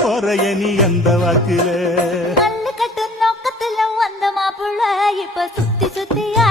போறைய நீ அந்த வாக்குல கல்லு கட்டு நோக்கத்துல வந்த மாப்புள்ள இப்ப சுத்தி சுத்தியா